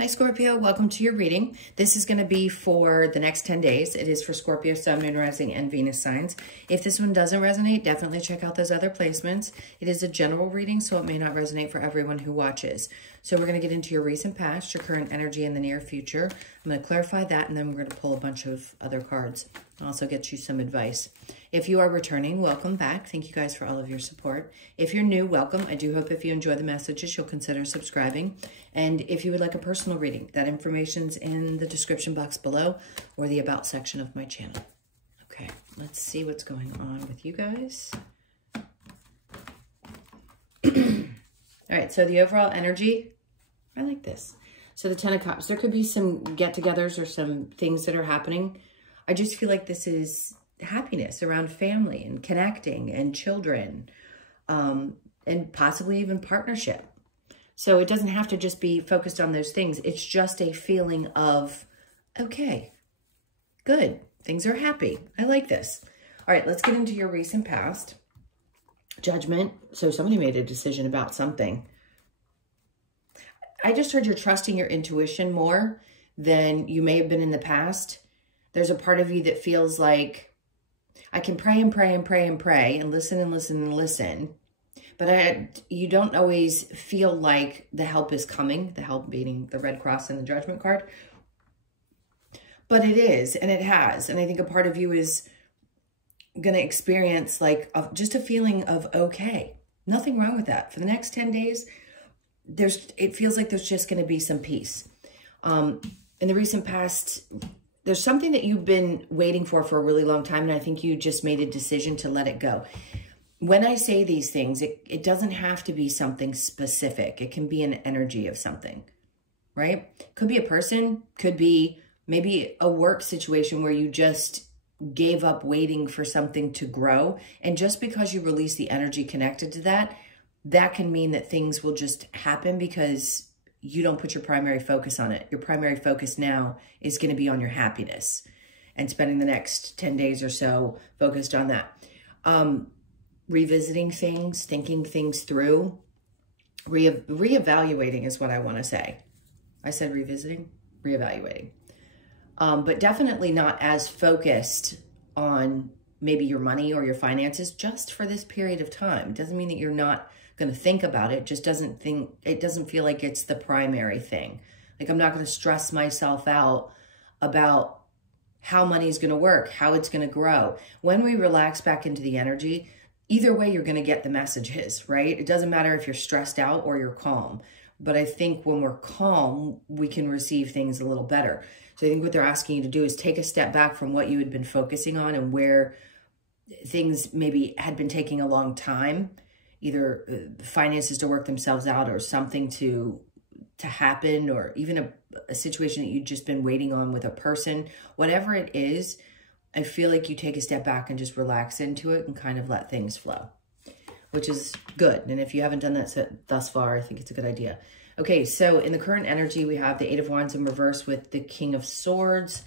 Hi Scorpio, welcome to your reading. This is going to be for the next 10 days. It is for Scorpio, Sun, Moon, Rising, and Venus signs. If this one doesn't resonate, definitely check out those other placements. It is a general reading, so it may not resonate for everyone who watches. So we're going to get into your recent past, your current energy, and the near future. I'm going to clarify that, and then we're going to pull a bunch of other cards and also get you some advice. If you are returning, welcome back. Thank you guys for all of your support. If you're new, welcome. I do hope if you enjoy the messages, you'll consider subscribing. And if you would like a personal reading, that information's in the description box below or the about section of my channel. Okay, let's see what's going on with you guys. All right, so the overall energy, I like this. So the 10 of Cups, there could be some get-togethers or some things that are happening. I just feel like this is happiness around family and connecting and children, and possibly even partnership. So it doesn't have to just be focused on those things. It's just a feeling of, okay, good, things are happy. I like this. All right, let's get into your recent past. Judgment. So somebody made a decision about something. I just heard you're trusting your intuition more than you may have been in the past. There's a part of you that feels like, I can pray and pray and pray and pray and listen and listen and listen. But you don't always feel like the help is coming, the help being the Red Cross and the Judgment card. But it is, and it has. And I think a part of you is going to experience like just a feeling of okay. Nothing wrong with that. For the next 10 days, it feels like there's just going to be some peace. In the recent past, there's something that you've been waiting for a really long time, and I think you just made a decision to let it go. When I say these things, it doesn't have to be something specific. It can be an energy of something, right? Could be a person, could be maybe a work situation where you just gave up waiting for something to grow. And just because you release the energy connected to that, that can mean that things will just happen because you don't put your primary focus on it. Your primary focus now is going to be on your happiness and spending the next 10 days or so focused on that. Revisiting things, thinking things through, reevaluating is what I want to say. I said revisiting, reevaluating. But definitely not as focused on maybe your money or your finances just for this period of time. It doesn't mean that you're not going to think about it. Just doesn't feel like it's the primary thing. Like I'm not going to stress myself out about how money's going to work, how it's going to grow. When we relax back into the energy, either way, you're going to get the messages, right? It doesn't matter if you're stressed out or you're calm. But I think when we're calm, we can receive things a little better. So I think what they're asking you to do is take a step back from what you had been focusing on and where things maybe had been taking a long time, either finances to work themselves out or something to happen, or even a situation that you've just been waiting on with a person. Whatever it is, I feel like you take a step back and just relax into it and kind of let things flow, which is good. And if you haven't done that thus far, I think it's a good idea. Okay, so in the current energy, we have the 8 of Wands in reverse with the King of Swords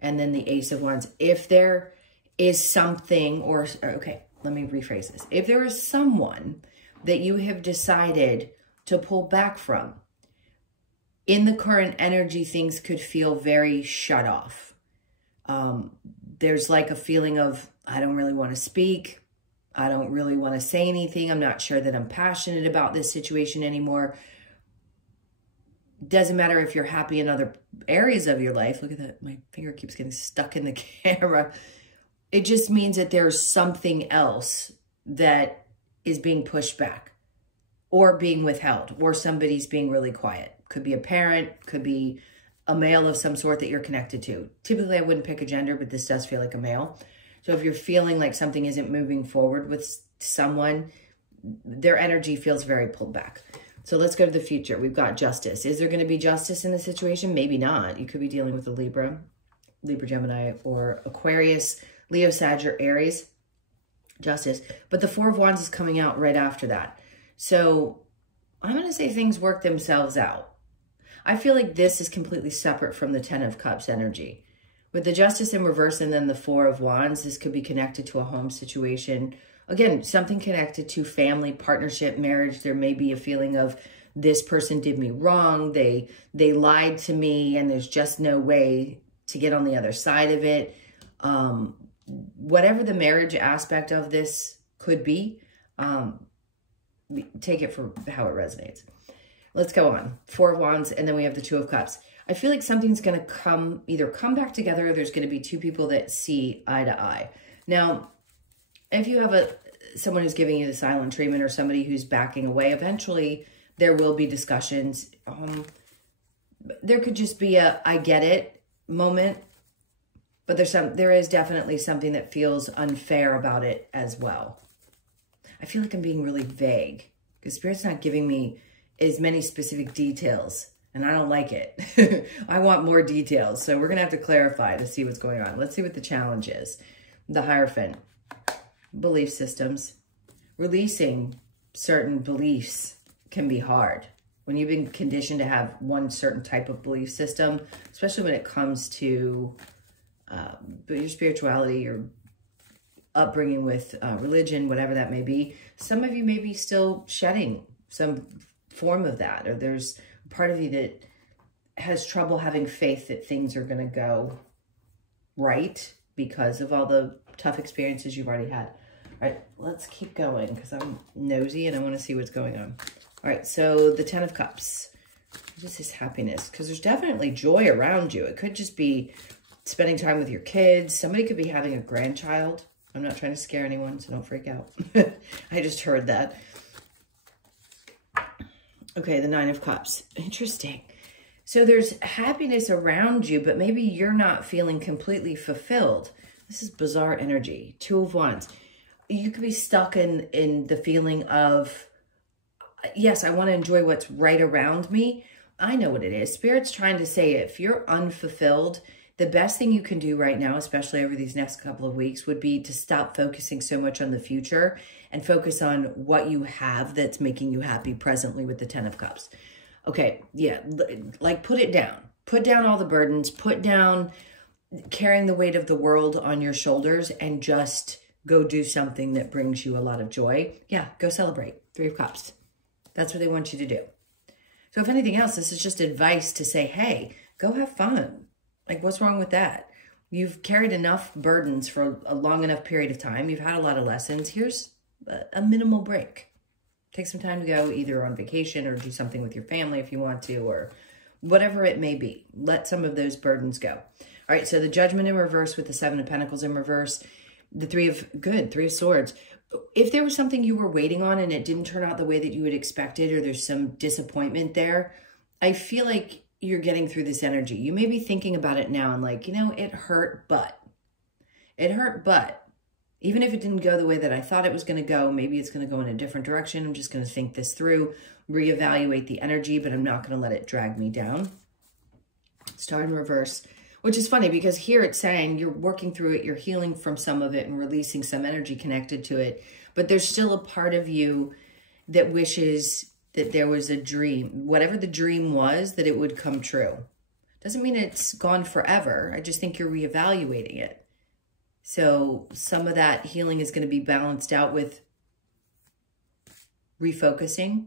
and then the Ace of Wands. If there is something, okay, let me rephrase this. If there is someone that you have decided to pull back from, in the current energy, things could feel very shut off. There's like a feeling of, I don't really want to speak. I don't really want to say anything. I'm not sure that I'm passionate about this situation anymore. Doesn't matter if you're happy in other areas of your life. Look at that. My finger keeps getting stuck in the camera. It just means that there's something else that is being pushed back or being withheld, or somebody's being really quiet. Could be a parent, could be a male of some sort that you're connected to. Typically, I wouldn't pick a gender, but this does feel like a male. So if you're feeling like something isn't moving forward with someone, their energy feels very pulled back. So let's go to the future. We've got justice. Is there going to be justice in the situation? Maybe not. You could be dealing with a Libra, Gemini, or Aquarius, Leo, Sag, or Aries. Justice. But the 4 of Wands is coming out right after that. So I'm going to say things work themselves out. I feel like this is completely separate from the 10 of Cups energy. With the Justice in reverse and then the 4 of Wands, this could be connected to a home situation. Again, something connected to family, partnership, marriage. There may be a feeling of this person did me wrong. They lied to me and there's just no way to get on the other side of it. Whatever the marriage aspect of this could be, take it for how it resonates. Let's go on. 4 of Wands, and then we have the 2 of Cups. I feel like something's going to either come back together, or there's going to be 2 people that see eye to eye. Now, if you have someone who's giving you the silent treatment or somebody who's backing away, eventually there will be discussions. There could just be a I get it moment, but there is definitely something that feels unfair about it as well. I feel like I'm being really vague because Spirit's not giving me as many specific details, and I don't like it. I want more details, so we're going to have to clarify to see what's going on. Let's see what the challenge is. The Hierophant. Belief systems. Releasing certain beliefs can be hard. When you've been conditioned to have one certain type of belief system, especially when it comes to your spirituality, your upbringing with religion, whatever that may be, some of you may be still shedding some form of that, or there's a part of you that has trouble having faith that things are going to go right because of all the tough experiences you've already had. All right, let's keep going because I'm nosy and I want to see what's going on. All right, so the 10 of Cups. What is this happiness? Because there's definitely joy around you. It could just be spending time with your kids. Somebody could be having a grandchild. I'm not trying to scare anyone, so don't freak out. I just heard that. Okay, the 9 of Cups. Interesting. So there's happiness around you, but maybe you're not feeling completely fulfilled. This is bizarre energy. 2 of Wands. You could be stuck in the feeling of, yes, I want to enjoy what's right around me. I know what it is. Spirit's trying to say if you're unfulfilled, the best thing you can do right now, especially over these next couple of weeks, would be to stop focusing so much on the future and focus on what you have that's making you happy presently with the 10 of Cups. Okay, yeah, like put it down. Put down all the burdens. Put down carrying the weight of the world on your shoulders and just go do something that brings you a lot of joy. Yeah, go celebrate. 3 of Cups. That's what they want you to do. So if anything else, this is just advice to say, hey, go have fun. Like, what's wrong with that? You've carried enough burdens for a long enough period of time. You've had a lot of lessons. Here's a minimal break. Take some time to go either on vacation or do something with your family if you want to, or whatever it may be. Let some of those burdens go. All right, so the Judgment in reverse with the 7 of Pentacles in reverse. The 3 of Swords. If there was something you were waiting on and it didn't turn out the way that you had expected, or there's some disappointment there, I feel like you're getting through this energy. You may be thinking about it now and like, you know, it hurt, but even if it didn't go the way that I thought it was going to go, maybe it's going to go in a different direction. I'm just going to think this through, reevaluate the energy, but I'm not going to let it drag me down. Star in reverse, which is funny because here it's saying you're working through it, you're healing from some of it and releasing some energy connected to it. But there's still a part of you that wishes that there was a dream, whatever the dream was, that it would come true. Doesn't mean it's gone forever. I just think you're reevaluating it. So some of that healing is going to be balanced out with refocusing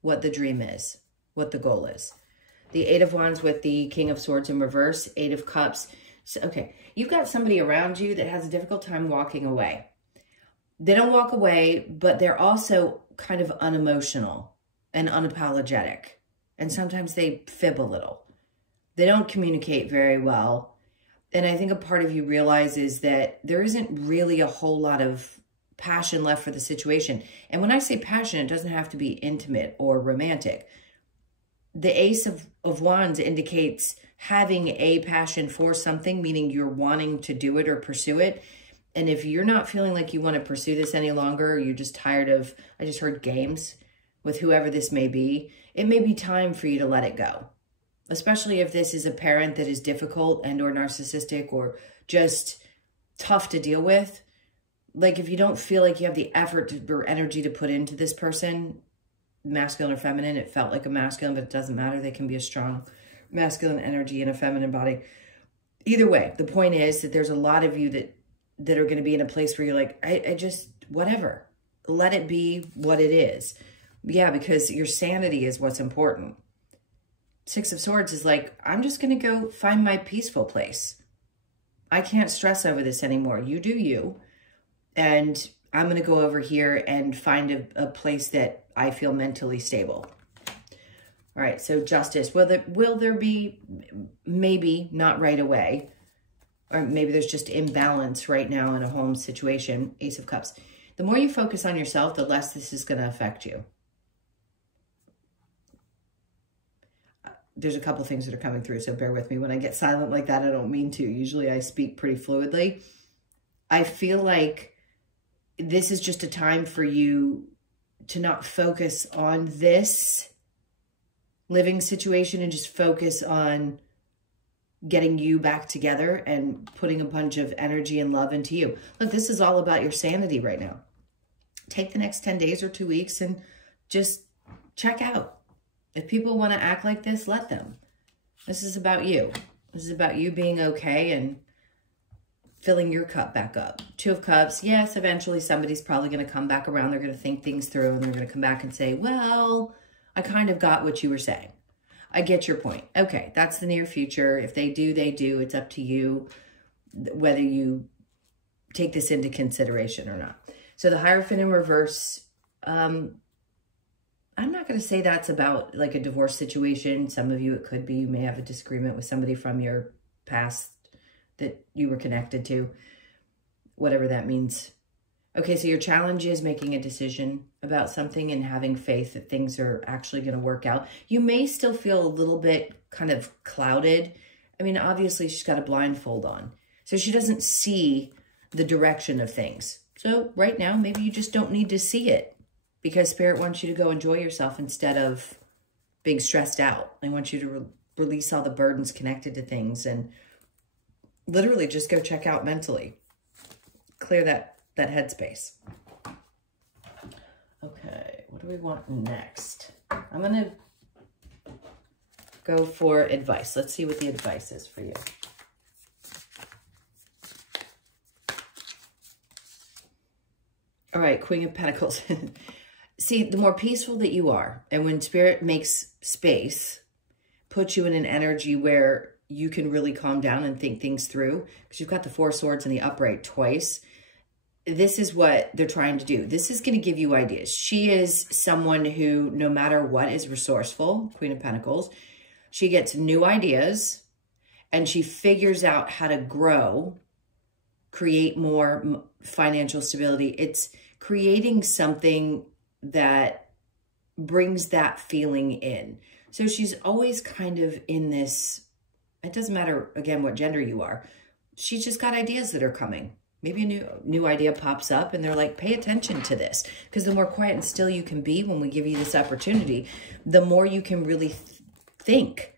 what the dream is, what the goal is. The 8 of Wands with the King of Swords in reverse, 8 of Cups. So, okay, you've got somebody around you that has a difficult time walking away. They don't walk away, but they're also kind of unemotional and unapologetic. And sometimes they fib a little. They don't communicate very well. And I think a part of you realizes that there isn't really a whole lot of passion left for the situation. And when I say passion, it doesn't have to be intimate or romantic. The Ace of Wands indicates having a passion for something, meaning you're wanting to do it or pursue it. And if you're not feeling like you want to pursue this any longer, or you're just tired of, I just heard games with whoever this may be, it may be time for you to let it go. Especially if this is a parent that is difficult and or narcissistic or just tough to deal with. Like if you don't feel like you have the effort or energy to put into this person, masculine or feminine, it felt like a masculine, but it doesn't matter. They can be a strong masculine energy in a feminine body. Either way, the point is that there's a lot of you that are going to be in a place where you're like, I just, whatever. Let it be what it is. Yeah, because your sanity is what's important. Six of Swords is like, I'm just going to go find my peaceful place. I can't stress over this anymore. You do you. And I'm going to go over here and find a place that I feel mentally stable. All right, so Justice. Will there be, maybe not right away, or maybe there's just imbalance right now in a home situation, Ace of Cups. The more you focus on yourself, the less this is going to affect you. There's a couple things that are coming through, so bear with me. When I get silent like that, I don't mean to. Usually I speak pretty fluidly. I feel like this is just a time for you to not focus on this living situation and just focus on getting you back together and putting a bunch of energy and love into you. Look, this is all about your sanity right now. Take the next 10 days or 2 weeks and just check out. If people want to act like this, let them. This is about you. This is about you being okay and filling your cup back up. Two of Cups, yes, eventually somebody's probably going to come back around. They're going to think things through and they're going to come back and say, well, I kind of got what you were saying. I get your point. Okay, that's the near future. If they do, they do. It's up to you whether you take this into consideration or not. So the Hierophant in reverse, I'm not going to say that's about like a divorce situation. Some of you, it could be. You may have a disagreement with somebody from your past that you were connected to, whatever that means. Okay, so your challenge is making a decision about something and having faith that things are actually going to work out. You may still feel a little bit kind of clouded. I mean, obviously she's got a blindfold on, so she doesn't see the direction of things. So right now, maybe you just don't need to see it because Spirit wants you to go enjoy yourself instead of being stressed out. They want you to release all the burdens connected to things and literally just go check out mentally. Clear that headspace. Okay, what do we want next? I'm going to go for advice. Let's see what the advice is for you. All right, Queen of Pentacles. See, the more peaceful that you are, and when Spirit makes space, puts you in an energy where you can really calm down and think things through, because you've got the Four of Swords and the upright twice. This is what they're trying to do. This is going to give you ideas. She is someone who, no matter what, is resourceful, Queen of Pentacles. She gets new ideas, and she figures out how to grow, create more financial stability. It's creating something that brings that feeling in. So she's always kind of in this, it doesn't matter, again, what gender you are. She's just got ideas that are coming. Maybe a new idea pops up and they're like, pay attention to this. Because the more quiet and still you can be when we give you this opportunity, the more you can really think.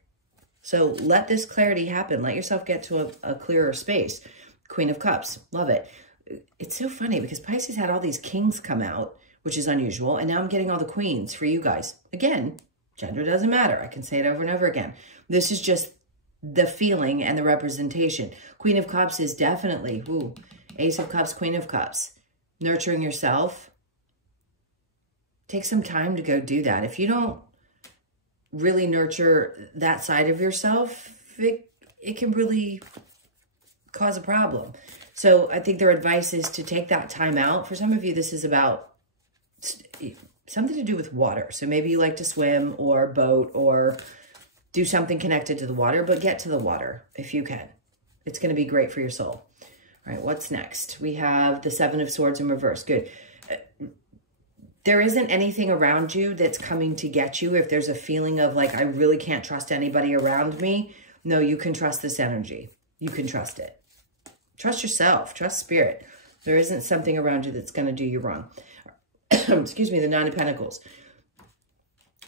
So let this clarity happen. Let yourself get to a clearer space. Queen of Cups, love it. It's so funny because Pisces had all these kings come out, which is unusual. And now I'm getting all the queens for you guys. Again, gender doesn't matter. I can say it over and over again. This is just the feeling and the representation. Queen of Cups is definitely, ooh, Ace of Cups, Queen of Cups. Nurturing yourself. Take some time to go do that. If you don't really nurture that side of yourself, it can really cause a problem. So I think their advice is to take that time out. For some of you, this is about something to do with water. So maybe you like to swim or boat or do something connected to the water, but get to the water if you can. It's going to be great for your soul. All right, what's next? We have the Seven of Swords in reverse. Good. There isn't anything around you that's coming to get you. If there's a feeling of like, I really can't trust anybody around me. No, you can trust this energy. You can trust it. Trust yourself. Trust Spirit. There isn't something around you that's going to do you wrong. Excuse me, the Nine of Pentacles.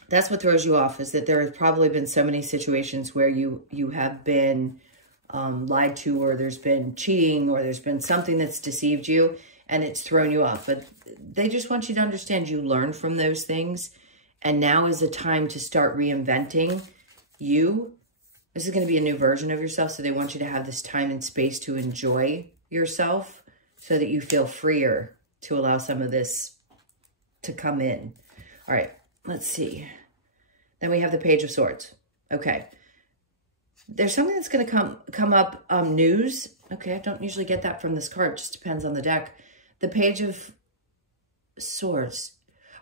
That's what throws you off, is that there have probably been so many situations where you have been lied to, or there's been cheating, or there's been something that's deceived you and it's thrown you off. But they just want you to understand you learn from those things. And now is the time to start reinventing you. This is going to be a new version of yourself. So they want you to have this time and space to enjoy yourself so that you feel freer to allow some of this to come in. All right. let's see. Then we have the Page of Swords. Okay. There's something that's going to come up, news. Okay, I don't usually get that from this card. It just depends on the deck. The Page of Swords.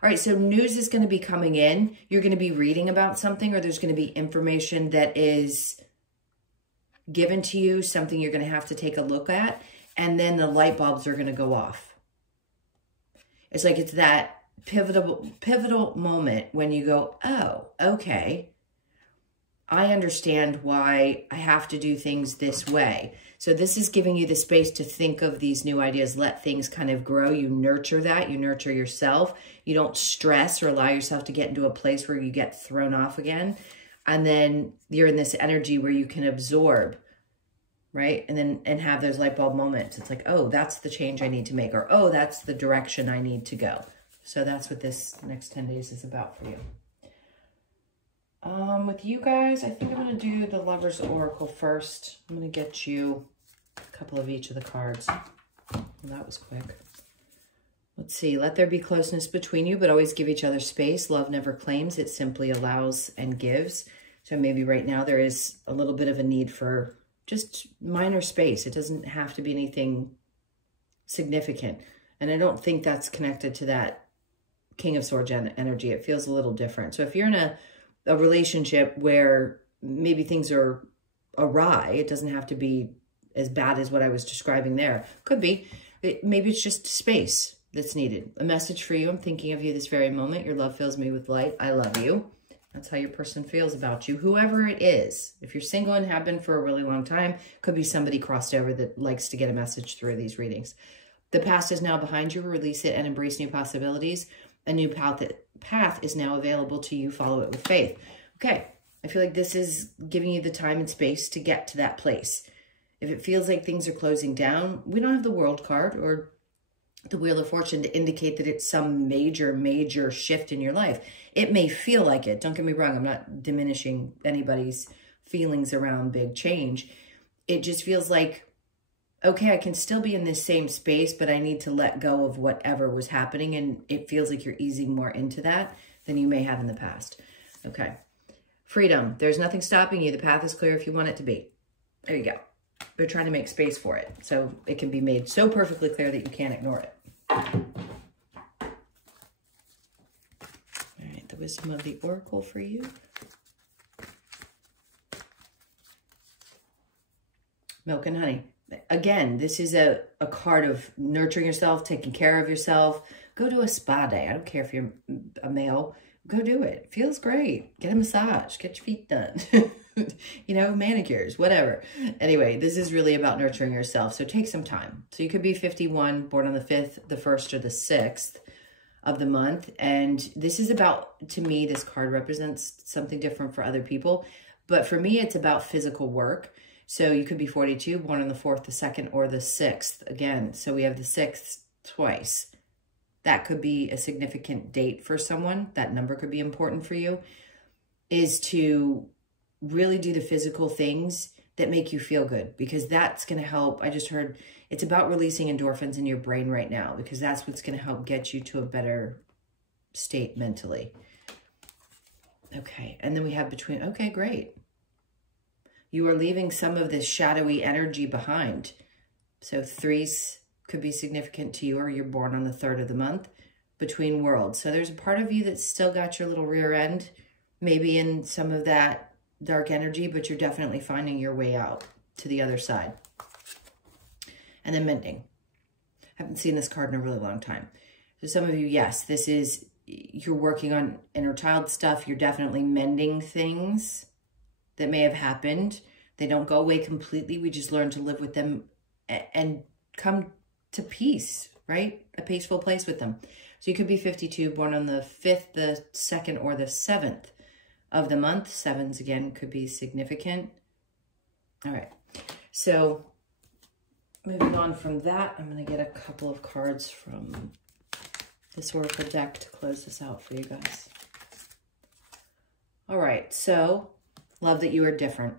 All right, so news is going to be coming in. You're going to be reading about something, or there's going to be information that is given to you, something you're going to have to take a look at, and then the light bulbs are going to go off. It's like it's that pivotal moment when you go, oh, okay, I understand why I have to do things this way. So this is giving you the space to think of these new ideas, let things kind of grow. You nurture that, you nurture yourself. You don't stress or allow yourself to get into a place where you get thrown off again. And then you're in this energy where you can absorb, right? And have those light bulb moments. It's like, oh, that's the change I need to make, or oh, that's the direction I need to go. So that's what this next 10 days is about for you. With you guys, I think I'm going to do the Lover's Oracle first. I'm going to get you a couple of each of the cards. Well, that was quick. Let's see. Let there be closeness between you, but always give each other space. Love never claims. It simply allows and gives. So maybe right now there is a little bit of a need for just minor space. It doesn't have to be anything significant. And I don't think that's connected to that King of Swords energy. It feels a little different. So if you're in a relationship where maybe things are awry, it doesn't have to be as bad as what I was describing there. Could be. Maybe it's just space that's needed. A message for you. I'm thinking of you this very moment. Your love fills me with light. I love you. That's how your person feels about you. Whoever it is. If you're single and have been for a really long time, could be somebody crossed over that likes to get a message through these readings. The past is now behind you. Release it and embrace new possibilities. A new path is now available to you. Follow it with faith. Okay. I feel like this is giving you the time and space to get to that place. If it feels like things are closing down, we don't have the World card or the Wheel of Fortune to indicate that it's some major shift in your life. It may feel like it. Don't get me wrong. I'm not diminishing anybody's feelings around big change. It just feels like, okay, I can still be in this same space, but I need to let go of whatever was happening. And it feels like you're easing more into that than you may have in the past. Okay. Freedom. There's nothing stopping you. The path is clear if you want it to be. There you go. They're trying to make space for it. So it can be made so perfectly clear that you can't ignore it. All right. The wisdom of the Oracle for you. Milk and honey. Again, this is a card of nurturing yourself, taking care of yourself. Go to a spa day. I don't care if you're a male. Go do it. It feels great. Get a massage. Get your feet done. You know, manicures, whatever. Anyway, this is really about nurturing yourself. So take some time. So you could be 51, born on the 5th, the 1st, or the 6th of the month. And this is about, to me, this card represents something different for other people. But for me, it's about physical work. So you could be 42, born on the 4th, the 2nd, or the 6th. Again, so we have the 6th twice. That could be a significant date for someone. That number could be important for you. Is to really do the physical things that make you feel good. Because that's going to help. I just heard it's about releasing endorphins in your brain right now. Because that's what's going to help get you to a better state mentally. Okay, and then we have between. Okay, great. You are leaving some of this shadowy energy behind. So 3s could be significant to you, or you're born on the 3rd of the month. Between worlds. So there's a part of you that's still got your little rear end, maybe in some of that dark energy, but you're definitely finding your way out to the other side. And then mending. Haven't seen this card in a really long time. So some of you, yes, this is, you're working on inner child stuff. You're definitely mending things that may have happened. They don't go away completely. We just learn to live with them and come to peace, right? A peaceful place with them. So you could be 52, born on the 5th, the 2nd, or the 7th of the month. 7s, again, could be significant. All right. So moving on from that, I'm going to get a couple of cards from this Oracle deck to close this out for you guys. All right. So love that you are different.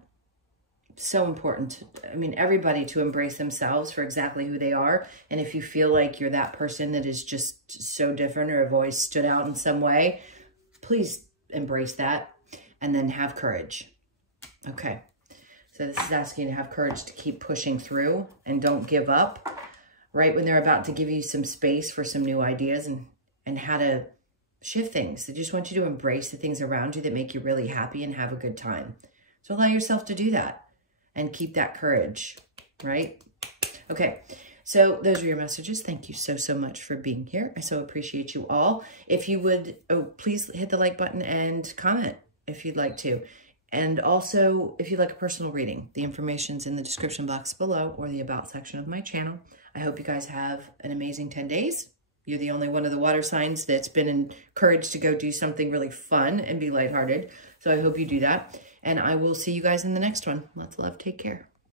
So important. I mean, everybody to embrace themselves for exactly who they are. And if you feel like you're that person that is just so different or have always stood out in some way, please embrace that and then have courage. Okay. So this is asking you to have courage to keep pushing through and don't give up right when they're about to give you some space for some new ideas and how to shift things. They just want you to embrace the things around you that make you really happy and have a good time. So allow yourself to do that and keep that courage, right? Okay, so those are your messages. Thank you so, so much for being here. I so appreciate you all. If you would, please hit the like button and comment if you'd like to. And also, if you'd like a personal reading, the information's in the description box below or the about section of my channel. I hope you guys have an amazing 10 days. You're the only one of the water signs that's been encouraged to go do something really fun and be lighthearted. So I hope you do that. And I will see you guys in the next one. Lots of love. Take care.